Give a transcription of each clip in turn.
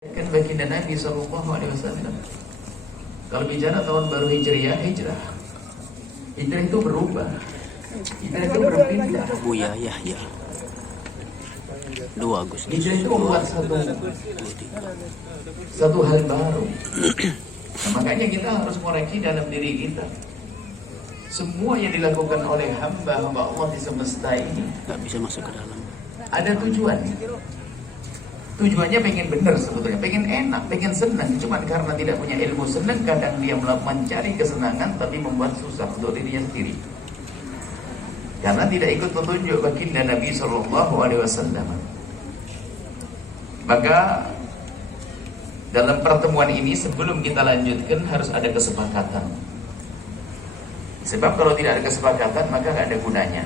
Kan baginda Nabi Sallallahu Alaihi Wasallam. Kalau bicara tahun baru hijrah itu berubah. Hijrah itu berpindah. Buya Yahya 2 Agustus. Hijrah itu membuat satu hal baru. Nah, makanya kita harus koreksi dalam diri kita. Semua yang dilakukan oleh hamba-hamba Allah di semesta ini Gak bisa masuk ke dalam. ada tujuan. Tujuannya pengen benar sebetulnya, pengen enak, pengen senang. Cuman karena tidak punya ilmu senang, kadang dia mencari kesenangan tapi membuat susah untuk dirinya sendiri. Karena tidak ikut petunjuk baginda Nabi Sallallahu Alaihi Wasallam. Maka dalam pertemuan ini sebelum kita lanjutkan harus ada kesepakatan. Sebab kalau tidak ada kesepakatan maka tidak ada gunanya.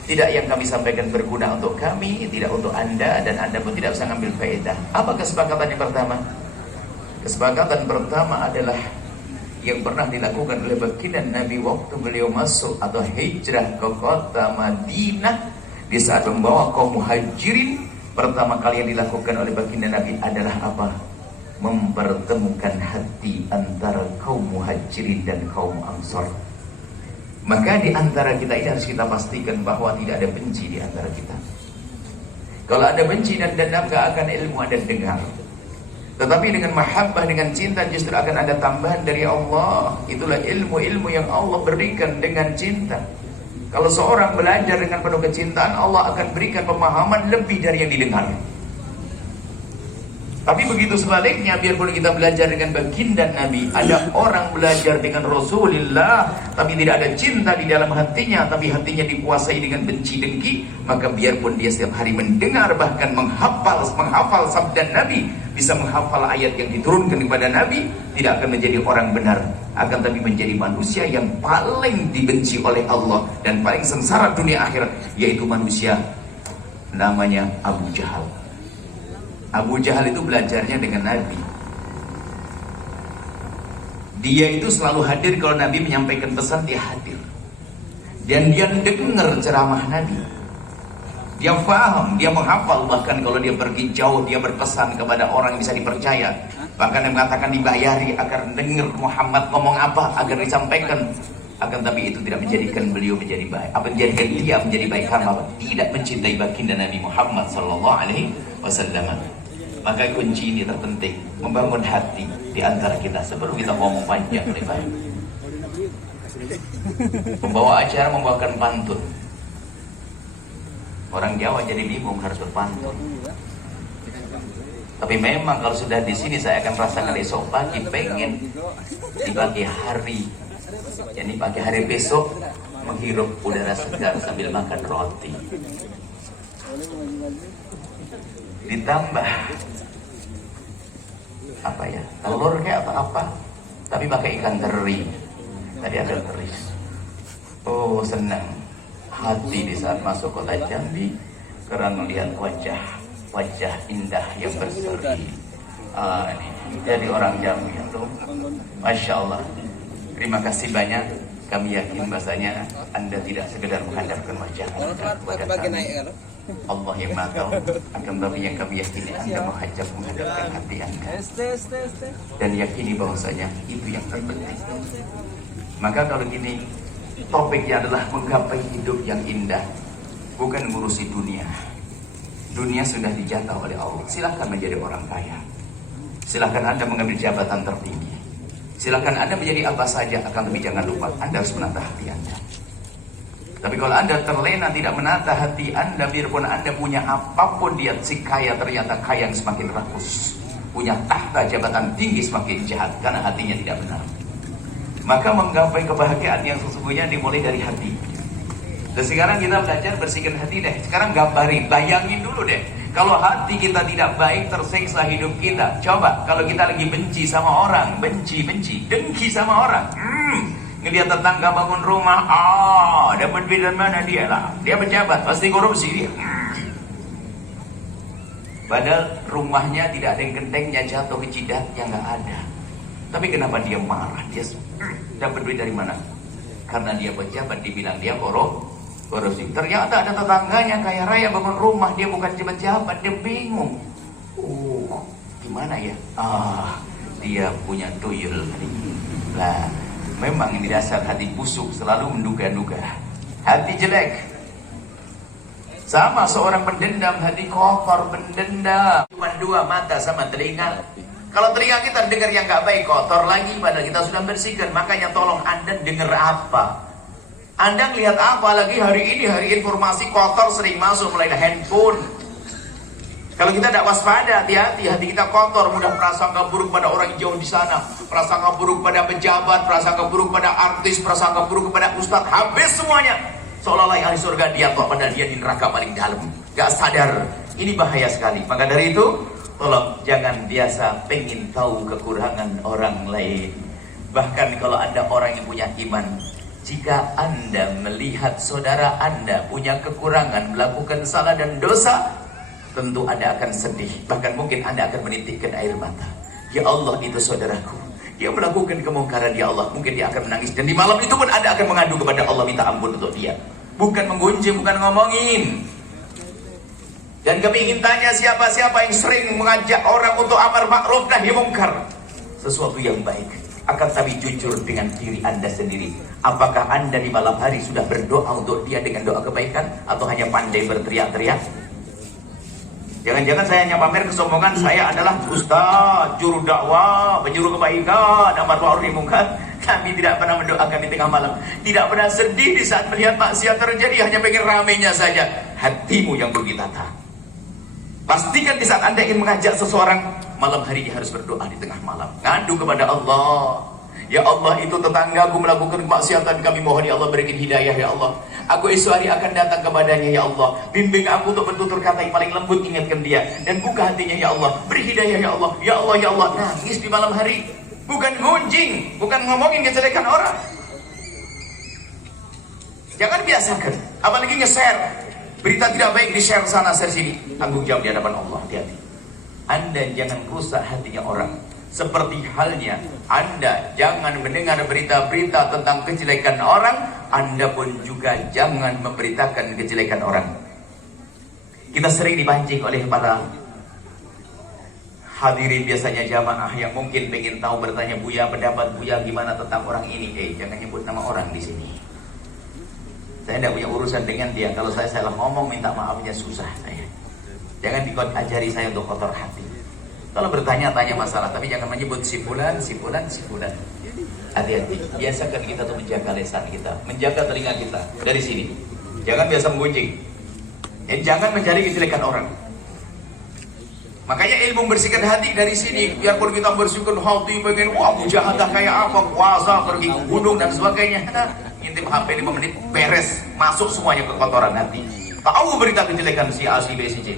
Tidak yang kami sampaikan berguna untuk kami, tidak untuk Anda, dan Anda pun tidak bisa ngambil faedah. Apa kesepakatan yang pertama? Kesepakatan pertama adalah yang pernah dilakukan oleh baginda Nabi waktu beliau masuk atau hijrah ke kota Madinah di saat membawa kaum muhajirin. Pertama kali yang dilakukan oleh baginda Nabi adalah apa? Mempertemukan hati antara kaum muhajirin dan kaum ansar. Maka di antara kita ini harus kita pastikan bahwa tidak ada benci di antara kita. Kalau ada benci dan dendam, gak akan ilmu ada dengar. Tetapi dengan mahabbah, dengan cinta justru akan ada tambahan dari Allah. Itulah ilmu-ilmu yang Allah berikan dengan cinta. Kalau seorang belajar dengan penuh kecintaan, Allah akan berikan pemahaman lebih dari yang didengar. Tapi begitu sebaliknya, biarpun kita belajar dengan baginda Nabi, ada orang belajar dengan Rasulullah tapi tidak ada cinta di dalam hatinya, tapi hatinya dikuasai dengan benci dengki, maka biarpun dia setiap hari mendengar, bahkan menghafal sabda Nabi, bisa menghafal ayat yang diturunkan kepada Nabi, tidak akan menjadi orang benar, akan tapi menjadi manusia yang paling dibenci oleh Allah dan paling sengsara dunia akhirat, yaitu manusia namanya Abu Jahal. Abu Jahal itu belajarnya dengan Nabi. Dia itu selalu hadir kalau Nabi menyampaikan pesan, dia hadir. Dan dia dengar ceramah Nabi. Dia paham, dia menghafal, bahkan kalau dia pergi jauh, dia berpesan kepada orang yang bisa dipercaya. Bahkan dia mengatakan dibayari agar dengar Muhammad ngomong apa, agar disampaikan. Akan tapi itu tidak menjadikan beliau menjadi baik. Apa menjadikan dia menjadi baik karena apa? Tidak mencintai baginda Nabi Muhammad Sallallahu Alaihi Wasallam. Maka kunci ini terpenting, membangun hati di antara kita sebelum kita ngomong panjang lebar. Pembawa acara membawakan pantun. Orang Jawa jadi bingung harus berpantun. Tapi memang kalau sudah di sini saya akan rasakan esok pagi pengen di pagi hari, jadi pagi hari besok menghirup udara segar sambil makan roti. Ditambah apa ya, telur kayak apa, tapi pakai ikan teri. Tadi ada teri. Oh, senang hati di saat masuk kota Jambi karena melihat wajah indah yang berseri. Ini jadi orang Jambi itu, masya Allah. Terima kasih banyak. Kami yakin bahasanya Anda tidak sekedar menghandarkan wajah Anda kepada kami. Allah yang Maha Tahu, akan tapi yang kami yakini Anda menghadapkan hati Anda dan yakini bahwasanya itu yang terpenting. Maka kalau gini, topiknya adalah menggapai hidup yang indah, bukan ngurusi dunia. Dunia sudah dijatah oleh Allah. Silahkan menjadi orang kaya, silahkan Anda mengambil jabatan tertinggi, silahkan Anda menjadi apa saja, akan tapi jangan lupa Anda harus menata hati Anda. Tapi kalau Anda terlena tidak menata hati Anda, biarpun Anda punya apapun, dia si kaya ternyata kaya yang semakin rakus, punya tahta jabatan tinggi semakin jahat karena hatinya tidak benar. Maka menggapai kebahagiaan yang sesungguhnya dimulai dari hati. Dan sekarang kita belajar bersihkan hati deh. Sekarang gambarin, bayangin dulu deh, kalau hati kita tidak baik, tersiksa hidup kita. Coba kalau kita lagi benci sama orang, benci, dengki sama orang, ngelihat tetangga bangun rumah, dapat duit dari mana dia lah, dia pejabat, pasti korupsi dia. Padahal rumahnya tidak ada yang gentengnya, jatuh ke jidatnya nggak ada. Tapi kenapa dia marah? Dia dapat duit dari mana? Karena dia pejabat, dibilang dia korupsi. Ternyata ada tetangganya kaya raya bangun rumah, dia bukan pejabat, dia bingung. gimana ya? Dia punya tuyul. Nah, memang ini dasar hati busuk, selalu menduga-duga. Hati jelek. Sama seorang pendendam, hati kotor, pendendam. Cuma dua mata sama telinga. Kalau telinga kita dengar yang gak baik, kotor lagi, padahal kita sudah bersihkan. Makanya tolong Anda dengar apa? Anda lihat apa lagi hari ini? Hari informasi kotor sering masuk melalui handphone. Kalau kita tidak waspada, hati-hati, hati kita kotor, mudah prasangka buruk pada orang jauh di sana, prasangka buruk pada pejabat, prasangka buruk pada artis, prasangka buruk kepada ustadz, habis semuanya. Seolah-olah ahli surga dia kok, padahal dia di neraka paling dalam. Gak sadar, ini bahaya sekali. Maka dari itu, tolong jangan biasa pengen tahu kekurangan orang lain. Bahkan kalau ada orang yang punya iman, jika Anda melihat saudara Anda punya kekurangan, melakukan salah dan dosa, tentu Anda akan sedih. Bahkan mungkin Anda akan menitikkan air mata. Ya Allah, itu saudaraku, dia melakukan kemungkaran, ya Allah. Mungkin dia akan menangis. Dan di malam itu pun Anda akan mengadu kepada Allah, minta ampun untuk dia. Bukan menggunjing, bukan ngomongin. Dan kami ingin tanya siapa-siapa yang sering mengajak orang untuk amar ma'ruf nahi mungkar, sesuatu yang baik. Akan tapi jujur dengan diri Anda sendiri. Apakah Anda di malam hari sudah berdoa untuk dia dengan doa kebaikan, atau hanya pandai berteriak-teriak? Jangan-jangan saya hanya pamer kesombongan, saya adalah ustaz, juru dakwah, penyuruh kebaikan, amar ma'ruf nahi mungkar. Kami tidak pernah mendoakan di tengah malam, tidak pernah sedih di saat melihat maksiat terjadi, hanya pengen ramenya saja. Hatimu yang perlu ditata. Pastikan di saat Anda ingin mengajak seseorang, malam hari dia harus berdoa di tengah malam, ngadu kepada Allah. Ya Allah, itu tetanggaku melakukan kemaksiatan, kami mohon ya Allah berikan hidayah ya Allah. Aku esok hari akan datang kepadanya ya Allah. Bimbing aku untuk bertutur kata yang paling lembut, ingatkan dia. Dan buka hatinya ya Allah. Beri hidayah ya Allah. Ya Allah, ya Allah. Nangis di malam hari. Bukan gunjing, bukan ngomongin kejelekan orang. Jangan biasakan. Apalagi nge-share. Berita tidak baik di-share sana, share sini. Tanggung jawab di hadapan Allah. Hati-hati. Anda jangan rusak hatinya orang. Seperti halnya Anda jangan mendengar berita-berita tentang kejelekan orang, Anda pun juga jangan memberitakan kejelekan orang. Kita sering dipancing oleh para hadirin, biasanya jamaah yang mungkin pengen tahu, bertanya, Buya, pendapat Buya gimana tentang orang ini? Jangan nyebut nama orang di sini. Saya tidak punya urusan dengan dia. Kalau saya salah ngomong, minta maafnya susah saya. Jangan ajari saya untuk kotor hati. Kalau bertanya-tanya masalah, tapi jangan menyebut si fulan, si fulan, si fulan. Hati-hati. Biasakan kita untuk menjaga lisan kita, menjaga telinga kita dari sini. Jangan biasa menggunjing. Jangan mencari kejelekan orang. Makanya ilmu membersihkan hati dari sini. Biarpun kita bersihkan hati, pengen mujahadah kayak apa, puasa, pergi ke gunung dan sebagainya. Ngintip HP 5 menit, beres, masuk semuanya ke kotoran hati. Tahu berita kejelekan si A, si B, si C.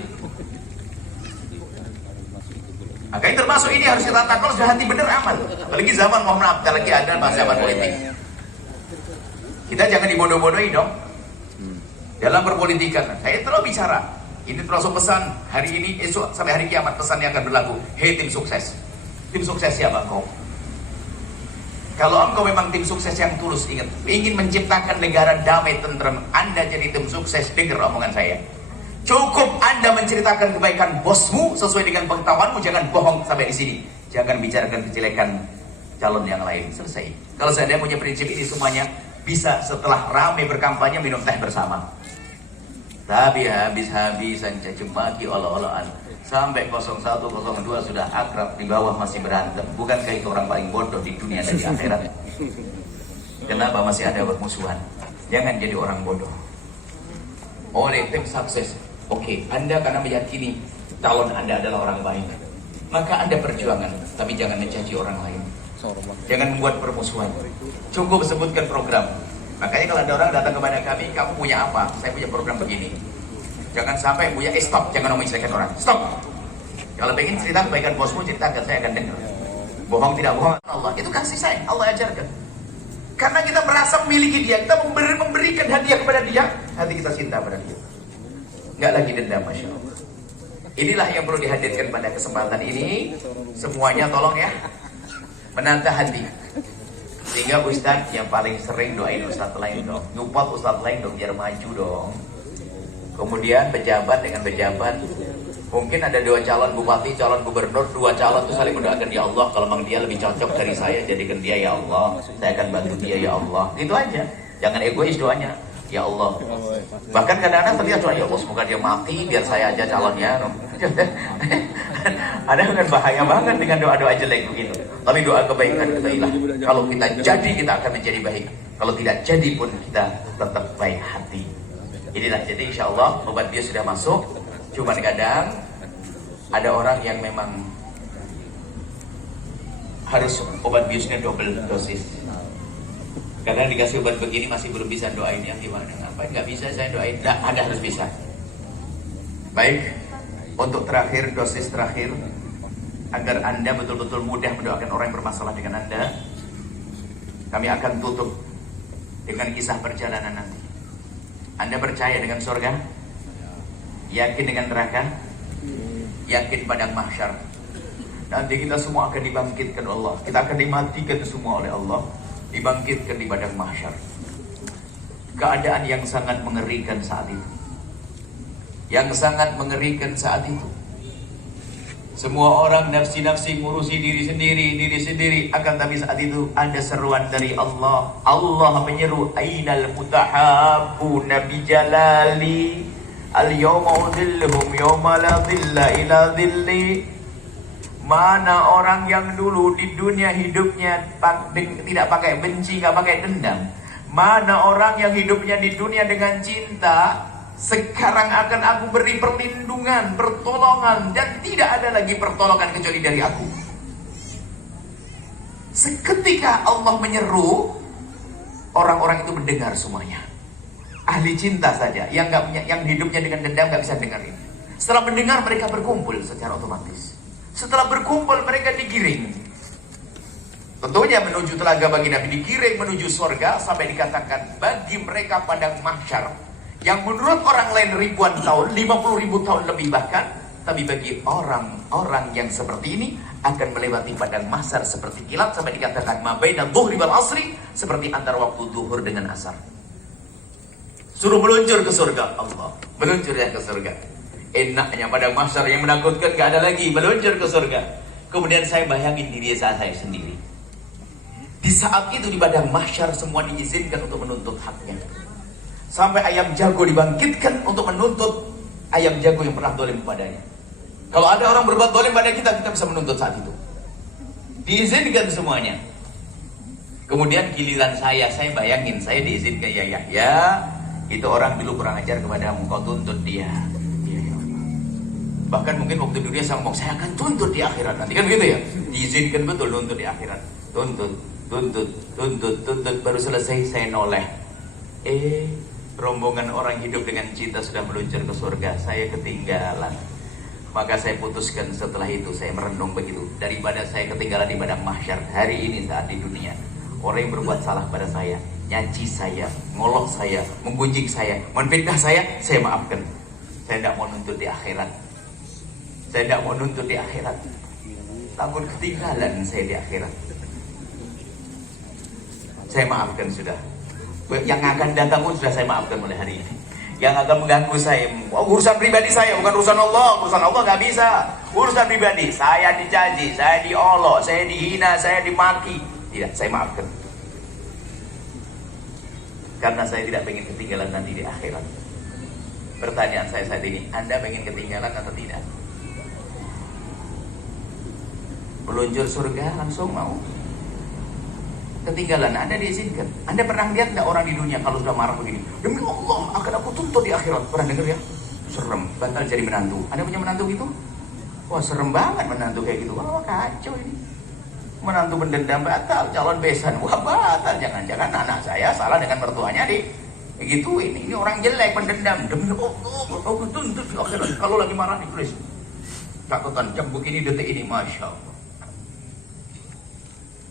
Maka ini termasuk ini harus kita takut, sudah hati benar aman. Apalagi zaman, mohon maaf, lagi ada zaman politik. Kita jangan dibodoh-bodohi dong. Dalam perpolitikan, saya terlalu bicara. Ini termasuk pesan hari ini, esok sampai hari kiamat, pesan yang akan berlaku. Hei tim sukses. Tim sukses siapa kau? Kalau engkau memang tim sukses yang tulus, ingat, ingin menciptakan negara damai, tenteram, Anda jadi tim sukses. Dengar omongan saya. Cukup Anda menceritakan kebaikan bosmu sesuai dengan pengetahuanmu, jangan bohong sampai di sini. Jangan bicarakan kejelekan calon yang lain. Selesai. Kalau saya punya prinsip ini, semuanya bisa setelah ramai berkampanye minum teh bersama. Tapi habis-habisan caci maki, olah-olahan sampai 01, 02 sudah akrab, di bawah masih berantem. Bukankah itu orang paling bodoh di dunia dan di akhirat? Kenapa masih ada permusuhan? Jangan jadi orang bodoh. Oleh tim sukses. Oke, Anda karena meyakini calon Anda adalah orang baik, maka Anda perjuangan, tapi jangan mencaci orang lain. Jangan membuat permusuhan. Cukup sebutkan program. Makanya kalau ada orang datang kepada kami, kamu punya apa? Saya punya program begini. Jangan sampai punya stop, jangan ngomongin kejelekan orang. Stop. Kalau pengen cerita kebaikan bosmu, ceritakan, saya akan dengar. Bohong tidak bohong, Allah itu kasih sayang, Allah ajarkan. Karena kita merasa memiliki dia, kita memberikan hadiah kepada dia, hati kita cinta pada dia. Nggak lagi dendam, Masya Allah. Inilah yang perlu dihadirkan pada kesempatan ini. Semuanya tolong ya, menata hati. Sehingga Ustadz yang paling sering doain Ustadz lain dong, nyupport Ustadz lain dong, biar maju dong. Kemudian pejabat dengan pejabat, Mungkin ada 2 calon bupati, calon gubernur, 2 calon itu saling mendoakan, ya Allah, kalau memang dia lebih cocok dari saya, jadikan dia ya Allah, saya akan bantu dia ya Allah. Itu aja. Jangan egois doanya. Ya Allah. Bahkan kadang-kadang terlihat doa, ya Allah semoga dia mati biar saya aja calonnya. Ada kan bahaya banget dengan doa-doa jelek begitu. Tapi doa kebaikan ketahuilah, kalau kita jadi kita akan menjadi baik. Kalau tidak jadi pun kita tetap baik hati. Inilah jadi insya Allah obat bius sudah masuk. Cuman kadang ada orang yang memang harus obat biusnya double dosis. Kadang dikasih obat begini masih belum bisa doain, yang gimana? Ngapain nggak bisa saya doain? Nggak, ada harus bisa. Baik, untuk terakhir, dosis terakhir, agar Anda betul-betul mudah mendoakan orang yang bermasalah dengan Anda, kami akan tutup dengan kisah perjalanan nanti. Anda percaya dengan surga? Yakin dengan neraka? Yakin padang mahsyar? Nanti kita semua akan dibangkitkan Allah. Kita akan dimatikan semua oleh Allah, dibangkitkan di padang mahsyar. Keadaan yang sangat mengerikan saat itu. Yang sangat mengerikan saat itu. Semua orang nafsi-nafsi ngurusi diri sendiri. Akan tapi saat itu ada seruan dari Allah. Allah menyeru, ainal mutahabbuna bi jalali al-yawma udhilluhum yawma la dhilla ila dhilli. Mana orang yang dulu di dunia hidupnya tidak pakai benci, tidak pakai dendam. Mana orang yang hidupnya di dunia dengan cinta, sekarang akan aku beri perlindungan, pertolongan, dan tidak ada lagi pertolongan kecuali dari aku. Seketika Allah menyeru, orang-orang itu mendengar semuanya. Ahli cinta saja yang hidupnya dengan dendam nggak bisa dengerin. Setelah mendengar mereka berkumpul secara otomatis. Setelah berkumpul mereka digiring. Tentunya menuju telaga bagi Nabi, digiring menuju surga sampai dikatakan bagi mereka padang mahsyar yang menurut orang lain ribuan tahun, 50.000 tahun lebih bahkan, tapi bagi orang-orang yang seperti ini akan melewati padang mahsyar seperti kilat sampai dikatakan ma baina dhuhri wal asri, seperti antara waktu zuhur dengan asar. Suruh meluncur ke surga. Allah meluncur ya ke surga. Enaknya padang mahsyar yang menakutkan, gak ada lagi, meluncur ke surga. Kemudian saya bayangin diri saya sendiri. Di saat itu di padang mahsyar semua diizinkan untuk menuntut haknya. Sampai ayam jago dibangkitkan untuk menuntut ayam jago yang pernah dolim padanya. Kalau ada orang berbuat dolim pada kita bisa menuntut saat itu. Diizinkan semuanya. Kemudian giliran saya bayangin, saya diizinkan, ya Yahya, itu orang dulu kurang ajar kepadamu, kau tuntut dia. Ya. Bahkan mungkin waktu dunia saya ngomong, saya akan tuntut di akhirat nanti, kan gitu ya. Diizinkan betul nuntut di akhirat. Tuntut, baru selesai saya noleh. Rombongan orang hidup dengan cinta sudah meluncur ke surga, saya ketinggalan. Maka saya putuskan setelah itu, saya merenung begitu, daripada saya ketinggalan di padang mahsyar hari ini saat di dunia, orang yang berbuat salah pada saya, nyaci saya, ngolok saya, menggunjing saya, menfitnah saya maafkan. Saya tidak mau nuntut di akhirat. Saya tidak mau nuntut di akhirat. Takut ketinggalan saya di akhirat. Saya maafkan sudah. Yang akan datang pun sudah saya maafkan mulai hari ini. Yang akan mengganggu saya, urusan pribadi saya, bukan urusan Allah. Urusan Allah nggak bisa. Urusan pribadi, saya dicaci, saya diolok, saya dihina, saya dimaki. Tidak, saya maafkan. Karena saya tidak ingin ketinggalan nanti di akhirat. Pertanyaan saya saat ini, Anda ingin ketinggalan atau tidak? Meluncur surga langsung mau? Ketinggalan, Anda diizinkan. Anda pernah lihat nggak orang di dunia kalau sudah marah begini, demi Allah akan aku tuntut di akhirat? Pernah dengar ya? Serem, batal jadi menantu. Anda punya menantu gitu? Wah serem banget menantu kayak gitu. Wah kacau ini. Menantu mendendam batal, calon besan, wah batal. Jangan-jangan anak saya salah dengan mertuanya begitu. Ini orang jelek mendendam. Demi Allah aku tuntut di akhirat. Kalau lagi marah ditulis catatan jam begini, detik ini, masya Allah.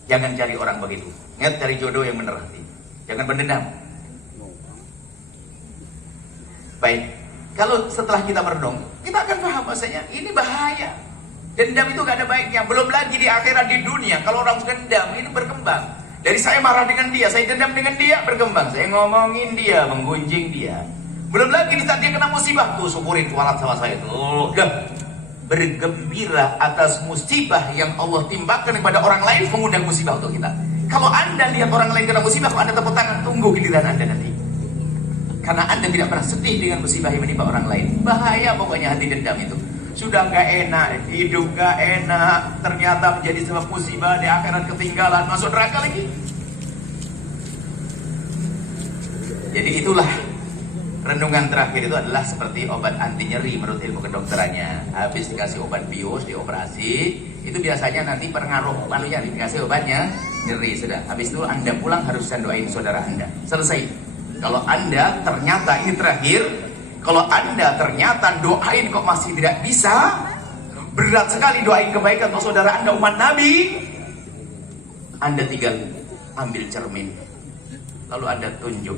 Jangan cari orang begitu. Ingat, cari jodoh yang benar hati. Jangan mendendam. Baik, kalau setelah kita merenung, kita akan paham bahasanya ini bahaya. Dendam itu gak ada baiknya. Belum lagi di akhirat, di dunia, kalau orang dendam ini berkembang. Dari saya marah dengan dia, saya dendam dengan dia, berkembang. Saya ngomongin dia, menggunjing dia. Belum lagi di saat dia kena musibah, tuh syukurin walat sama saya tuh. bergembira atas musibah yang Allah timpakan kepada orang lain, mengundang musibah untuk kita. Kalau Anda lihat orang lain kena musibah, kalau Anda tepuk tangan, tunggu giliran Anda nanti. Karena Anda tidak pernah sedih dengan musibah yang menimpa orang lain. Bahaya pokoknya hati dendam itu. Sudah gak enak, hidup gak enak, ternyata menjadi sebab musibah, di akhirat ketinggalan, masuk neraka lagi. Jadi itulah renungan terakhir itu adalah seperti obat anti nyeri menurut ilmu kedokterannya. Habis dikasih obat bius, dioperasi, itu biasanya nanti pengaruh manunya dikasih obatnya nyeri sudah. Habis itu Anda pulang harus doain saudara Anda. Selesai. Kalau Anda ternyata ini terakhir, kalau Anda ternyata doain kok masih tidak bisa, berat sekali doain kebaikan untuk saudara Anda umat Nabi, Anda tinggal ambil cermin, lalu Anda tunjuk,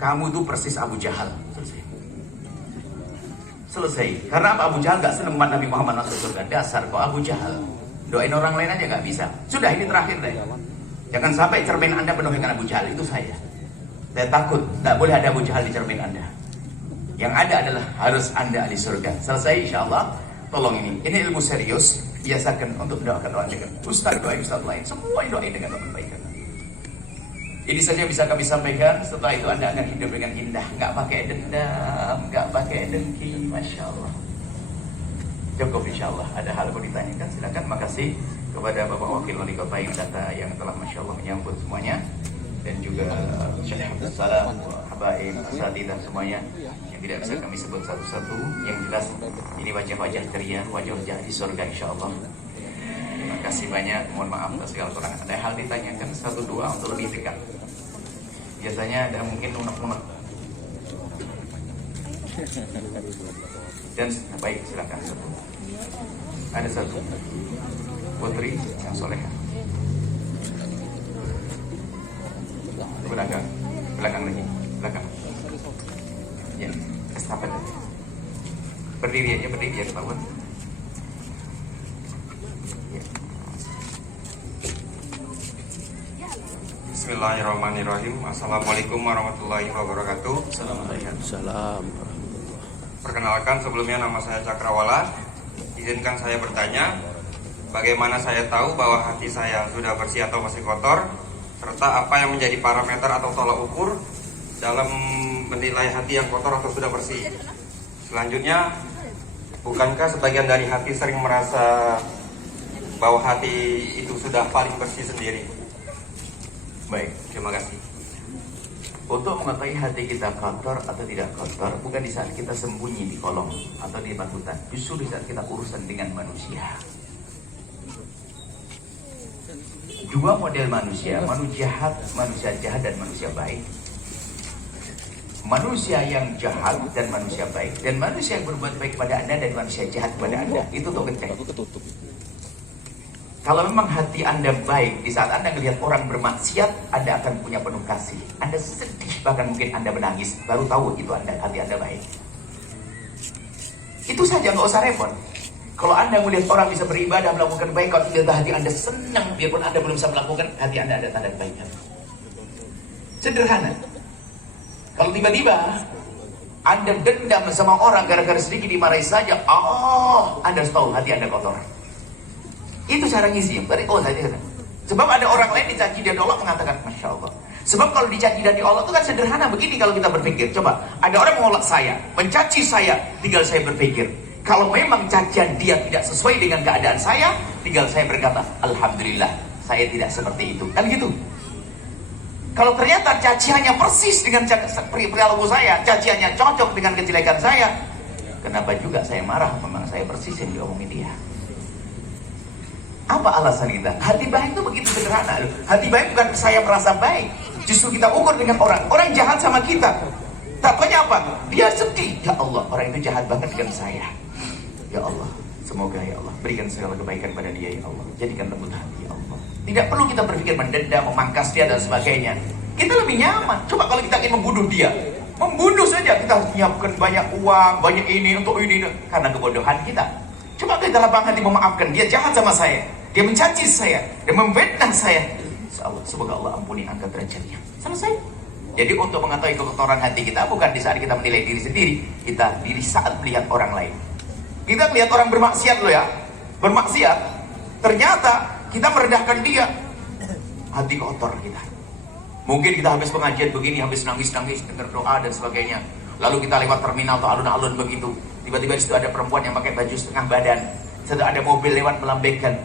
kamu tuh persis Abu Jahal. Selesai. Selesai. Karena apa? Abu Jahal gak seneng umat Nabi Muhammad masuk surga. Dasar kok Abu Jahal. Doain orang lain aja gak bisa. Sudah, ini terakhir deh. Jangan sampai cermin Anda penuh dengan Abu Jahal. Itu saya takut. Gak boleh ada Abu Jahal di cermin Anda. Yang ada adalah harus Anda ahli surga. Selesai insya Allah. Tolong ini ilmu serius. Biasakan untuk doakan doa dengan Ustaz doain Ustaz lain. Semua doain dengan kebaikan. Ini saja bisa kami sampaikan. Setelah itu Anda akan hidup dengan indah, nggak pakai dendam, nggak pakai dengki. Masya Allah. Cukup insya Allah. Ada hal mau ditanyakan, silakan. Makasih kepada Bapak Wakil Wali Kota yang telah Masya Allah menyambut semuanya, dan juga Syekh Abdul Salam, Habaib, Asatidah semuanya yang tidak bisa kami sebut satu-satu. Yang jelas ini wajah-wajah ceria, wajah-wajah di surga insya Allah. Terima kasih banyak, mohon maaf atas segala kekurangan. Ada hal ditanyakan satu dua untuk lebih dekat. Biasanya ada mungkin unek-unek. Dan baik, silakan satu. Ada satu putri yang soleha. Belakang lagi, belakang. Ya, estafet. Berdiri aja Pak Wan. Bismillahirrahmanirrahim. Assalamualaikum warahmatullahi wabarakatuh. Salam. Perkenalkan, sebelumnya nama saya Cakrawala. Izinkan saya bertanya, bagaimana saya tahu bahwa hati saya sudah bersih atau masih kotor, serta apa yang menjadi parameter atau tolak ukur dalam menilai hati yang kotor atau sudah bersih. Selanjutnya, bukankah sebagian dari hati sering merasa bahwa hati itu sudah paling bersih sendiri? Baik, terima kasih. Untuk mengetahui hati kita kotor atau tidak kotor, bukan di saat kita sembunyi di kolong atau di hutan, justru di saat kita urusan dengan manusia. Dua model manusia jahat dan manusia baik. Manusia yang jahat dan manusia baik, dan manusia yang berbuat baik kepada Anda dan manusia jahat kepada Anda, itu untuk ngecek. Kalau memang hati Anda baik, di saat Anda melihat orang bermaksiat, Anda akan punya penuh kasih. Anda sedih, bahkan mungkin Anda menangis, baru tahu itu hati Anda baik. Itu saja, nggak usah repot. Kalau Anda melihat orang bisa beribadah, melakukan kebaikan, kalau hati Anda senang, biarpun Anda belum bisa melakukan, hati Anda ada tanda kebaikan. Sederhana. Kalau tiba-tiba Anda dendam sama orang gara-gara sedikit dimarahi saja, Anda harus tahu hati Anda kotor. Itu cara ngisi. Saja. Sebab ada orang lain dicaci dari Allah mengatakan Masya Allah. Sebab kalau dicaci dari Allah itu kan sederhana begini kalau kita berpikir. Coba, ada orang menolak saya, mencaci saya, tinggal saya berpikir. Kalau memang cacian dia tidak sesuai dengan keadaan saya, tinggal saya berkata Alhamdulillah, saya tidak seperti itu. Kan gitu. Kalau ternyata caciannya persis dengan perilaku saya, caciannya cocok dengan kejelekan saya, kenapa juga saya marah? Memang saya persis yang diomongin dia. Apa alasan kita? Hati baik itu begitu sederhana. Hati baik bukan saya merasa baik, justru kita ukur dengan orang. Orang jahat sama kita, takutnya apa? Dia sedih. Ya Allah, orang itu jahat banget dengan saya. Ya Allah, semoga ya Allah berikan segala kebaikan pada dia ya Allah. Jadikan lembut hati ya Allah. Tidak perlu kita berpikir mendendam, memangkas dia dan sebagainya. Kita lebih nyaman. Coba kalau kita ingin membunuh dia, membunuh saja kita harus menyiapkan banyak uang, banyak ini untuk ini, karena kebodohan kita. Coba kita lapang hati memaafkan. Dia jahat sama saya, dia mencaci saya, dia memfitnah saya. Semoga Allah ampuni, angkat derajatnya. Selesai. Jadi untuk mengetahui kekotoran hati kita bukan di saat kita menilai diri sendiri, kita diri saat melihat orang lain. Kita melihat orang bermaksiat loh ya, bermaksiat, ternyata kita merendahkan dia, hati kotor kita. Mungkin kita habis pengajian begini, habis nangis-nangis dengar doa dan sebagainya, lalu kita lewat terminal atau alun-alun begitu, tiba-tiba di situ ada perempuan yang pakai baju setengah badan, setelah ada mobil lewat melambaikan.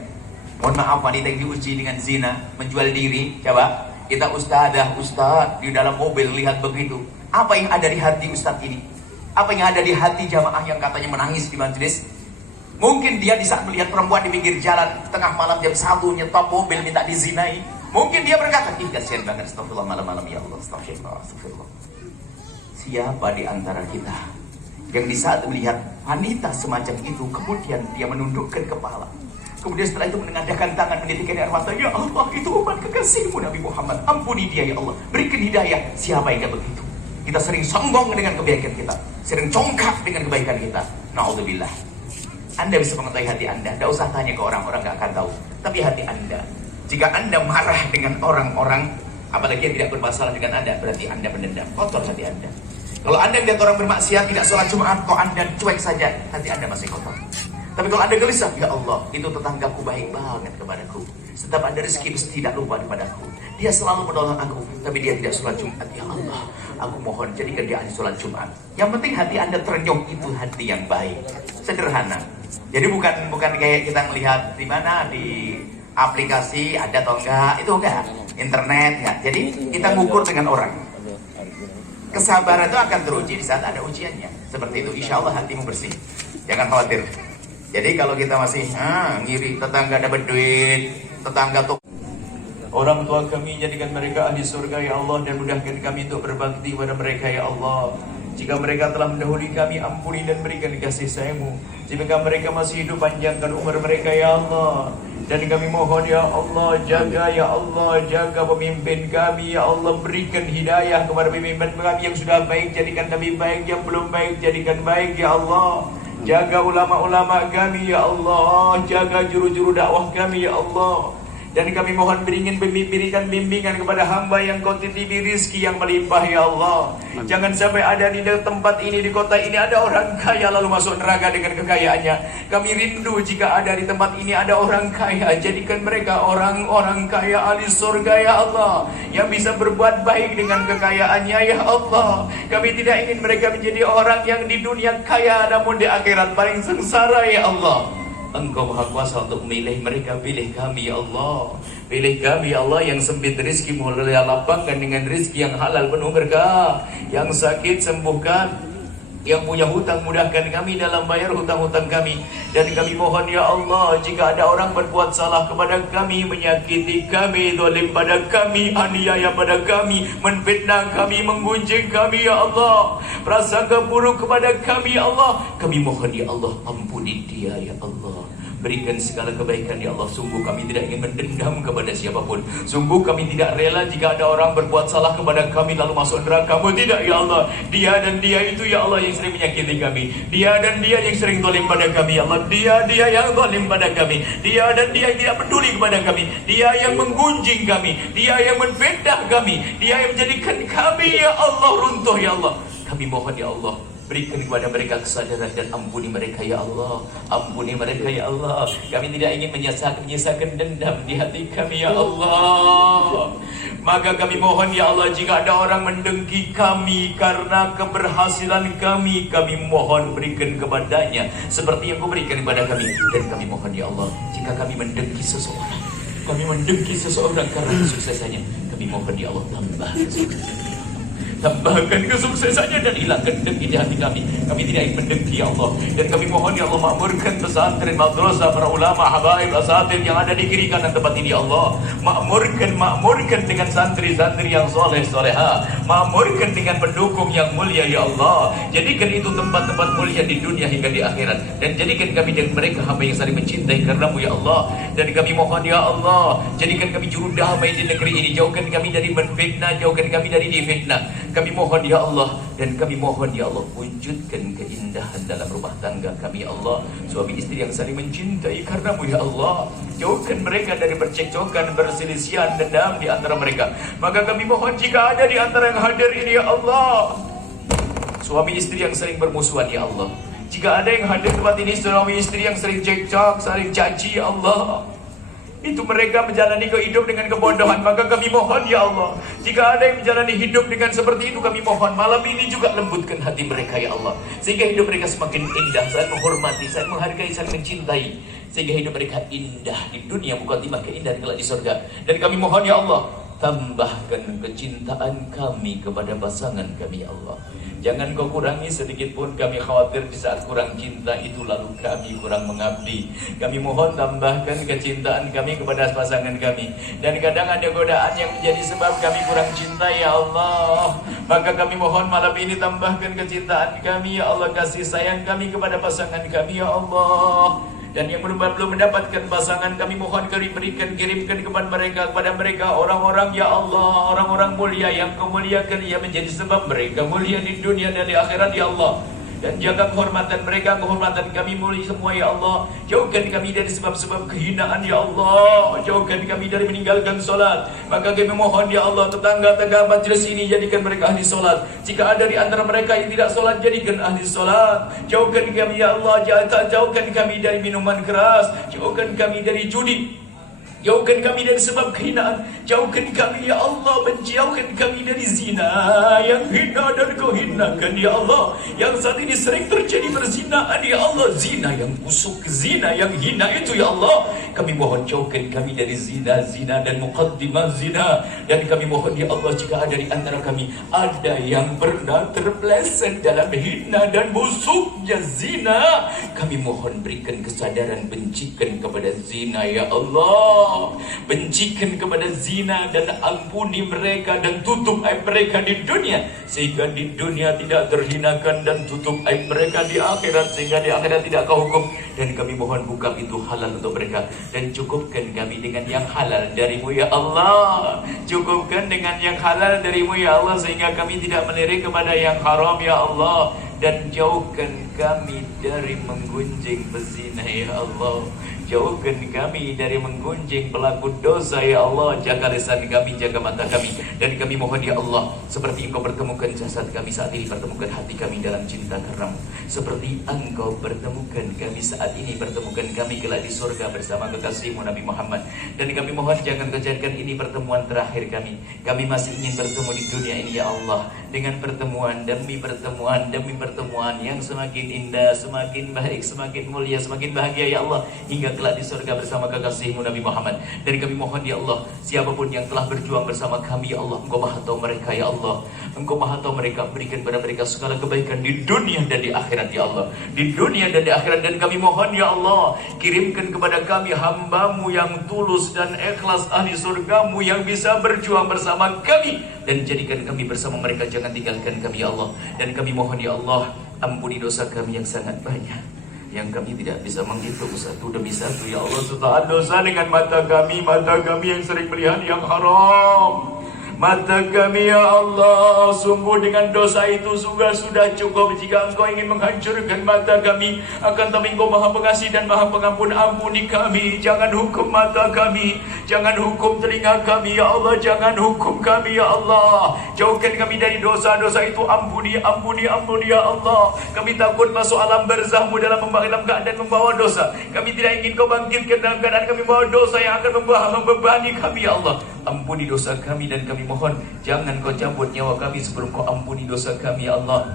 Mohon maaf, wanita yang diuji dengan zina, menjual diri. Coba kita ustaz di dalam mobil lihat begitu, apa yang ada di hati ustaz ini? Apa yang ada di hati jamaah yang katanya menangis di majelis? Mungkin dia di saat melihat perempuan di pinggir jalan tengah malam jam 1 nyetop mobil minta dizinai, mungkin dia berkata, ih kasihan banget, astagfirullah, malam-malam ya Allah, astagfirullah. Siapa di antara kita yang di saat melihat wanita semacam itu kemudian dia menundukkan kepala, kemudian setelah itu mengadakan tangan menitikkan air mata, ya Allah, itu umat kekasihmu Nabi Muhammad, ampuni dia ya Allah, berikan hidayah. Siapa yang begitu? Kita sering sombong dengan kebaikan kita, sering congkak dengan kebaikan kita. Na'udzubillah. Anda bisa mengetahui hati Anda, tidak usah tanya ke orang gak akan tahu. Tapi hati Anda, jika Anda marah dengan orang-orang, apalagi yang tidak bermasalah dengan Anda, berarti Anda mendendam, kotor hati Anda. Kalau Anda melihat orang bermaksiat, tidak sholat Jumat, kok Anda cuek saja, hati Anda masih kotor. Tapi kalau Anda gelisah, ya Allah, itu tetanggaku baik banget kepadaku, setiap ada rezeki mesti tidak lupa kepadaku, dia selalu menolong aku, tapi dia tidak sholat Jumat. Ya Allah, aku mohon jadikan dia ahli sholat Jumat. Yang penting hati Anda terenyuh, itu hati yang baik, sederhana. Jadi bukan kayak kita melihat di mana, di aplikasi ada atau enggak, itu enggak, internet enggak. Jadi kita ngukur dengan orang. Kesabaran itu akan teruji di saat ada ujiannya. Seperti itu, insya Allah hatimu bersih, jangan khawatir. Jadi kalau kita masih ngiri tetangga dapat duit, tetangga tuh, orang tua kami jadikan mereka ahli surga ya Allah, dan mudahkan kami untuk berbakti kepada mereka ya Allah. Jika mereka telah mendahului kami, ampuni dan berikan kasih sayang-Mu. Jika mereka masih hidup, panjangkan umur mereka ya Allah. Dan kami mohon ya Allah, jaga ya Allah, jaga pemimpin kami ya Allah, berikan hidayah kepada pemimpin kami yang sudah baik, jadikan kami baik, yang belum baik jadikan baik ya Allah. Jaga ulama-ulama kami ya Allah, jaga juru-juru dakwah kami ya Allah. Dan kami mohon berikan bimbingan kepada hamba yang kau titipi rizki yang melimpah ya Allah. Jangan sampai ada di tempat ini, di kota ini ada orang kaya lalu masuk neraka dengan kekayaannya. Kami rindu jika ada di tempat ini ada orang kaya, jadikan mereka orang-orang kaya ahli surga ya Allah, yang bisa berbuat baik dengan kekayaannya ya Allah. Kami tidak ingin mereka menjadi orang yang di dunia kaya namun di akhirat paling sengsara ya Allah. Engkau maha kuasa untuk memilih mereka. Pilih kami ya Allah, pilih kami ya Allah, yang sempit rezeki mulai lapangkan dengan rezeki yang halal penuh berkah, yang sakit sembuhkan, yang punya hutang mudahkan kami dalam bayar hutang-hutang kami. Dan kami mohon ya Allah, jika ada orang berbuat salah kepada kami, menyakiti kami, zalim pada kami, aniaya pada kami, menfitnah kami, menggunjing kami ya Allah, prasangka buruk kepada kami ya Allah, kami mohon ya Allah, ampuni dia ya Allah, berikan segala kebaikan ya Allah. Sungguh kami tidak ingin mendendam kepada siapapun, sungguh kami tidak rela jika ada orang berbuat salah kepada kami lalu masuk neraka-Mu. Tidak ya Allah, dia dan dia itu ya Allah yang sering menyakiti kami, dia dan dia yang sering zalim pada kami ya Allah, dia yang zalim pada kami, dia dan dia yang tidak peduli kepada kami, dia yang menggunjing kami, dia yang menfitnah kami, dia yang menjadikan kami ya Allah runtuh ya Allah. Kami mohon ya Allah, berikan kepada mereka kesadaran dan ampuni mereka ya Allah, ampuni mereka ya Allah. Kami tidak ingin menyisakan dendam di hati kami ya Allah. Maka kami mohon ya Allah, jika ada orang mendengki kami karena keberhasilan kami, kami mohon berikan kepadanya seperti yang Kau berikan kepada kami. Dan kami mohon ya Allah, jika kami mendengki seseorang karena kesuksesannya, kami mohon ya Allah, tambahkan kesuksesannya dan hilangkan dengki di hati kami. Kami tidak ingin mendengki ya Allah. Dan kami mohon ya Allah, makmurkan pesantren, madrasah, para ulama, habaib, asatid yang ada di kiri kanan tempat ini ya Allah. Makmurkan dengan santri-santri yang soleh soleha, makmurkan dengan pendukung yang mulia ya Allah. Jadikan itu tempat-tempat mulia di dunia hingga di akhirat. Dan jadikan kami dan mereka hamba yang saling mencintai karenamu ya Allah. Dan kami mohon ya Allah, jadikan kami juru damai di negeri ini. Jauhkan kami dari menfitnah, jauhkan kami dari difitnah. Kami mohon ya Allah, dan kami mohon ya Allah, wujudkan keindahan dalam rumah tangga kami ya Allah. Suami istri yang saling mencintai karenamu ya Allah. Jauhkan mereka dari percekcokan, perselisihan, dendam di antara mereka. Maka kami mohon jika ada di antara yang hadir ini ya Allah, suami istri yang saling bermusuhan ya Allah, Jika ada yang hadir tempat ini suami istri yang sering cekcok, sering caci, ya Allah, itu mereka menjalani hidup dengan kebodohan. Maka kami mohon ya Allah, jika ada yang menjalani hidup dengan seperti itu, kami mohon malam ini juga lembutkan hati mereka ya Allah, sehingga hidup mereka semakin indah. Saya menghormati, saya menghargai, saya mencintai, sehingga hidup mereka indah di dunia, bukan timah keindahan kelak di surga. Dan kami mohon ya Allah, tambahkan kecintaan kami kepada pasangan kami ya Allah. Jangan kau kurangi sedikit pun. Kami khawatir di saat kurang cinta itu lalu kami kurang mengabdi. Kami mohon tambahkan kecintaan kami kepada pasangan kami. Dan kadang ada godaan yang menjadi sebab kami kurang cinta ya Allah. Maka kami mohon malam ini tambahkan kecintaan kami ya Allah, kasih sayang kami kepada pasangan kami ya Allah. Dan yang belum mendapatkan pasangan, kami mohon kirimkan kepada mereka orang-orang ya Allah, orang-orang mulia yang kau muliakan, yang menjadi sebab mereka mulia di dunia dan di akhirat ya Allah. Dan jaga kehormatan mereka, kehormatan kami mulia semua ya Allah. Jauhkan kami dari sebab-sebab kehinaan ya Allah. Jauhkan kami dari meninggalkan solat. Maka kami mohon ya Allah, tetangga-tetangga majlis ini jadikan mereka ahli solat. Jika ada di antara mereka yang tidak solat, jadikan ahli solat. Jauhkan kami ya Allah, jauhkan kami dari minuman keras. Jauhkan kami dari judi. Jauhkan kami dari sebab kehinaan. Jauhkan kami ya Allah, menjauhkan kami dari zina yang hina dan kau hinakan ya Allah, yang saat ini sering terjadi perzinaan ya Allah. Zina yang busuk, zina yang hina itu ya Allah, kami mohon jauhkan kami dari zina dan muqaddimah zina. Dan kami mohon ya Allah, jika ada di antara kami ada yang pernah terpeleset dalam hina dan busuknya zina, kami mohon berikan kesadaran, bencikan kepada zina ya Allah. Bencikan kepada zina dan ampuni mereka dan tutup aib mereka di dunia, sehingga di dunia tidak terhinakan, dan tutup aib mereka di akhirat, sehingga di akhirat tidak kau hukum. Dan kami mohon buka itu halal untuk mereka, dan cukupkan kami dengan yang halal darimu ya Allah. Cukupkan dengan yang halal darimu ya Allah, sehingga kami tidak melirik kepada yang haram ya Allah. Dan jauhkan kami dari menggunjing pezina ya Allah. Jauhkan kami dari menggunjing pelaku dosa ya Allah. Jaga lisan kami, jaga mata kami. Dan kami mohon ya Allah, seperti Engkau pertemukan jasad kami saat ini, pertemukan hati kami dalam cinta karenamu. Seperti Engkau pertemukan kami saat ini, pertemukan kami kelak di surga bersama kekasihmu Nabi Muhammad. Dan kami mohon jangan kejadian ini pertemuan terakhir kami. Kami masih ingin bertemu di dunia ini ya Allah, dengan pertemuan demi pertemuan demi pertemuan yang semakin indah, semakin baik, semakin mulia, semakin bahagia ya Allah, hingga kelak di surga bersama kekasihmu Nabi Muhammad. Dan kami mohon ya Allah, siapapun yang telah berjuang bersama kami ya Allah, Engkau maha tahu mereka ya Allah. Engkau maha tahu mereka, berikan pada mereka segala kebaikan di dunia dan di akhirat ya Allah, di dunia dan di akhirat. Dan kami mohon ya Allah, kirimkan kepada kami hambamu yang tulus dan ikhlas, ahli surgamu yang bisa berjuang bersama kami, dan jadikan kami bersama mereka, jangan tinggalkan kami ya Allah. Dan kami mohon ya Allah, ampuni dosa kami yang sangat banyak, yang kami tidak bisa menghitung satu demi satu ya Allah. Jutaan dosa dengan mata kami yang sering melihat yang haram. Mata kami ya Allah, sungguh dengan dosa itu sudah cukup. Jika Engkau ingin menghancurkan mata kami, akan tapi Engkau maha pengasih dan maha pengampun. Ampuni kami, jangan hukum mata kami, jangan hukum telinga kami ya Allah, jangan hukum kami ya Allah. Jauhkan kami dari dosa-dosa itu, ampuni ya Allah. Kami takut masuk alam barzahmu dalam keadaan membawa dosa. Kami tidak ingin Kau bangkitkan dalam keadaan kami membawa dosa yang akan membebani kami ya Allah. Ampuni dosa kami, dan kami mohon jangan Kau cabut nyawa kami sebelum Kau ampuni dosa kami ya Allah.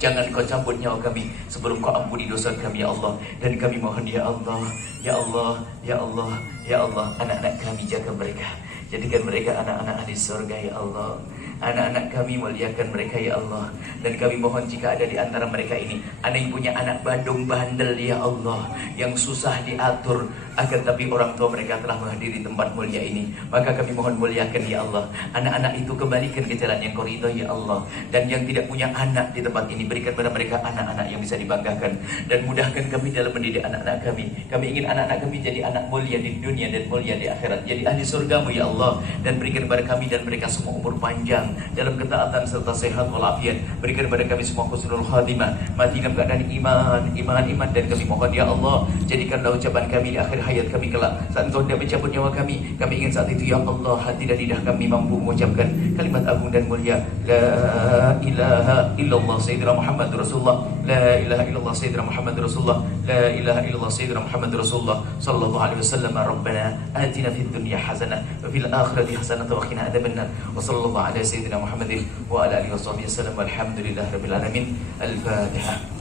Jangan Kau cabut nyawa kami sebelum Kau ampuni dosa kami ya Allah. Dan kami mohon ya Allah, ya Allah, ya Allah, ya Allah, anak-anak kami jaga mereka, jadikan mereka anak-anak ahli surga ya Allah. Anak-anak kami muliakan mereka ya Allah. Dan kami mohon jika ada di antara mereka ini ada yang punya anak badung bandel ya Allah, yang susah diatur, akan tapi orang tua mereka telah menghadiri tempat mulia ini, maka kami mohon muliakan ya Allah. Anak-anak itu kembalikan ke jalan yang Kau ridho ya Allah. Dan yang tidak punya anak di tempat ini, berikan kepada mereka anak-anak yang bisa dibanggakan. Dan mudahkan kami dalam mendidik anak-anak kami. Kami ingin anak-anak kami jadi anak mulia di dunia dan mulia di akhirat, jadi ahli surgamu ya Allah. Dan berikan kepada kami dan mereka semua umur panjang dalam ketaatan serta sehat walafiat. Berikan kepada kami semua husnul khatimah, mati dalam keadaan iman. Dan kami mohon ya Allah, jadikanlah ucapan kami di akhir hayat kami kelak, saat Engkau hendak mencabut nyawa kami. Kami ingin saat itu ya Allah, hati dan lidah kami mampu mengucapkan kalimat agung dan mulia, La ilaha illallah Sayyidina Muhammad Rasulullah, لا إله إلا الله سيدنا محمد رسول الله لا إله إلا الله سيدنا محمد رسول الله صلى الله عليه وسلم ربنا آتنا في الدنيا حسنة وفي الآخرة حسنة وقنا عذاب النار وصلى الله على سيدنا محمد وعلى آله وصحبه وسلم والحمد لله رب العالمين. الفاتحة.